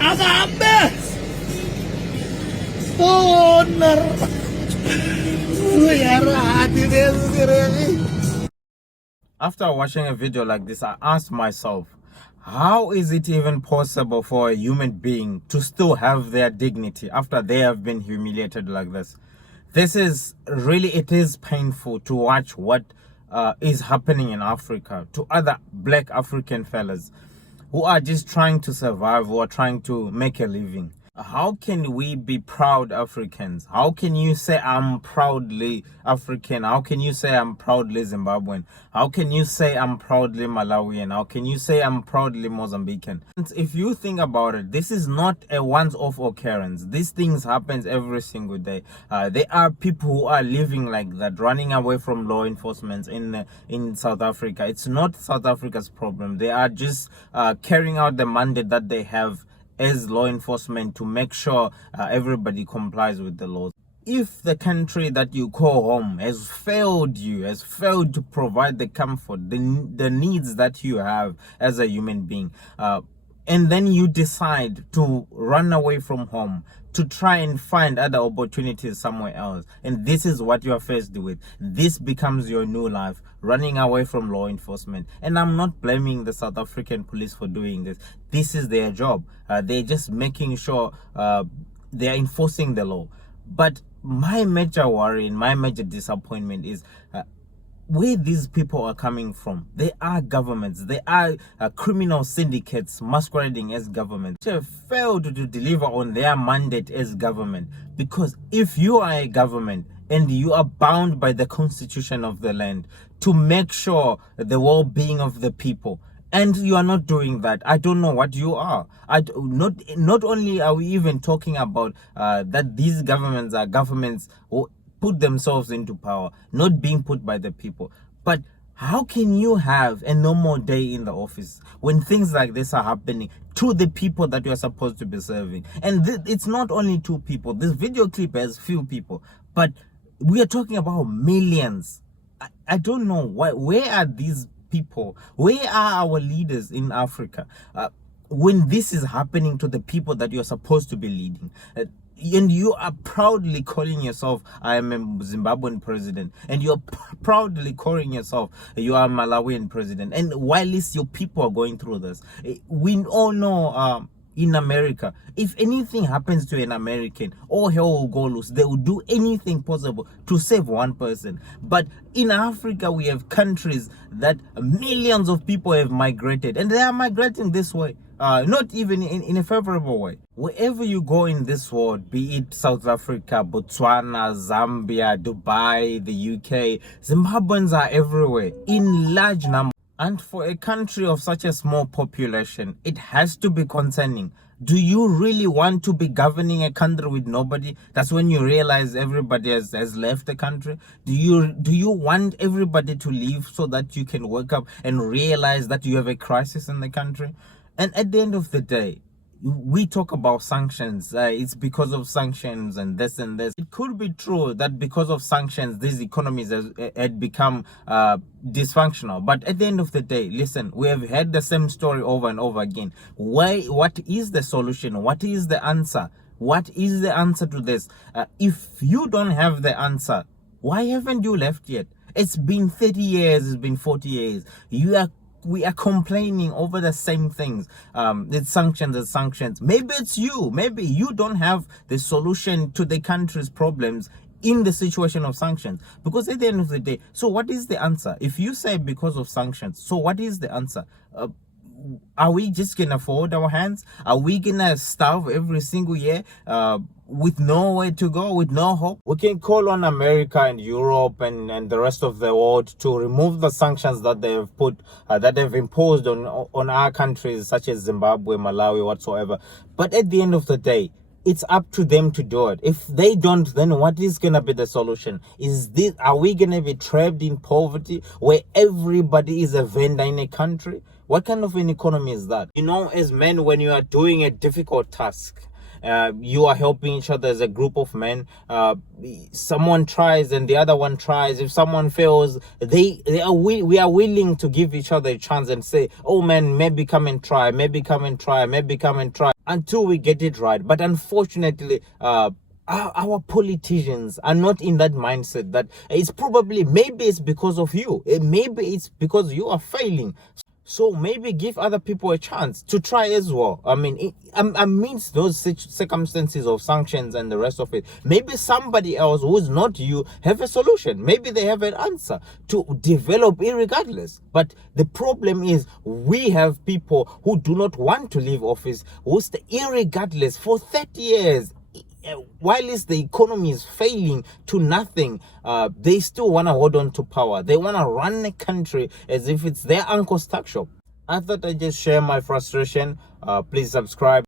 Agabe! Boner! After watching a video like this, I asked myself, how is it even possible for a human being to still have their dignity after they have been humiliated like this? This is really, it is painful to watch what is happening in Africa to other black African fellas who are just trying to survive, who are trying to make a living. How can we be proud Africans? How can you say I'm proudly African? How can you say I'm proudly Zimbabwean? How can you say I'm proudly Malawian? How can you say I'm proudly Mozambican? If you think about it, this is not a once-off occurrence. These things happen every single day. There are people who are living like that, running away from law enforcement in South Africa. It's not South Africa's problem. They are just carrying out the mandate that they have as law enforcement to make sure everybody complies with the laws. If the country that you call home has failed you, has failed to provide the comfort, the needs that you have as a human being, and then you decide to run away from home to try and find other opportunities somewhere else, and this is what you are faced with, this becomes your new life, running away from law enforcement. And I'm not blaming the South African police for doing this. This is their job. They're just making sure they're enforcing the law. But my major worry and my major disappointment is where these people are coming from. They are governments. They are criminal syndicates masquerading as government. They have failed to deliver on their mandate as government. Because if you are a government and you are bound by the constitution of the land to make sure the well-being of the people, and you are not doing that, I don't know what you are. Not only are we even talking about that these governments are governments who put themselves into power, not being put by the people, but how can you have a normal day in the office when things like this are happening to the people that you are supposed to be serving? And it's not only 2 people. This video clip has few people, but we are talking about millions. I don't know where are these people? Where are our leaders in Africa when this is happening to the people that you're supposed to be leading? And you are proudly calling yourself, I am a Zimbabwean president, and you're proudly calling yourself, you are a Malawian president, and while your people are going through this, we all know in America, if anything happens to an American, all hell will go loose. They will do anything possible to save one person. But in Africa, we have countries that millions of people have migrated, and they are migrating this way. Not even in a favorable way. Wherever you go in this world, be it South Africa, Botswana, Zambia, Dubai, the UK, Zimbabweans are everywhere in large numbers. And for a country of such a small population, it has to be concerning. Do you really want to be governing a country with nobody? That's when you realize everybody has left the country. Do you want everybody to leave so that you can wake up and realize that you have a crisis in the country? And at the end of the day, we talk about sanctions. It's because of sanctions and this and this. It could be true that because of sanctions, these economies had become dysfunctional. But at the end of the day, listen, we have had the same story over and over again. What is the solution? What is the answer? What is the answer to this? If you don't have the answer, why haven't you left yet? It's been 30 years. It's been 40 years. We are complaining over the same things. It's sanctions. Maybe it's you. Maybe you don't have the solution to the country's problems in the situation of sanctions. Because at the end of the day, so what is the answer? If you say because of sanctions, so what is the answer? Are we just gonna fold our hands? Are we gonna starve every single year with nowhere to go, with no hope? We can call on America and Europe and the rest of the world to remove the sanctions that they have put, that they've imposed on our countries such as Zimbabwe, Malawi, whatsoever. But at the end of the day, it's up to them to do it. If they don't, then what is gonna be the solution? Are we gonna be trapped in poverty where everybody is a vendor in a country? What kind of an economy is that? You know, as men, when you are doing a difficult task you are helping each other as a group of men. Someone tries and the other one tries. If someone fails, we are willing to give each other a chance and say, oh man, maybe come and try, maybe come and try, maybe come and try, until we get it right. But unfortunately, our politicians are not in that mindset. That it's probably, maybe it's because of you, maybe it's because you are failing. So maybe give other people a chance to try as well. I mean, amidst those circumstances of sanctions and the rest of it, maybe somebody else who's not you have a solution. Maybe they have an answer to develop irregardless. But the problem is we have people who do not want to leave office, who stay irregardless for 30 years. While the economy is failing to nothing, they still want to hold on to power. They want to run the country as if it's their uncle's tuck shop. I thought I'd just share my frustration. Please subscribe.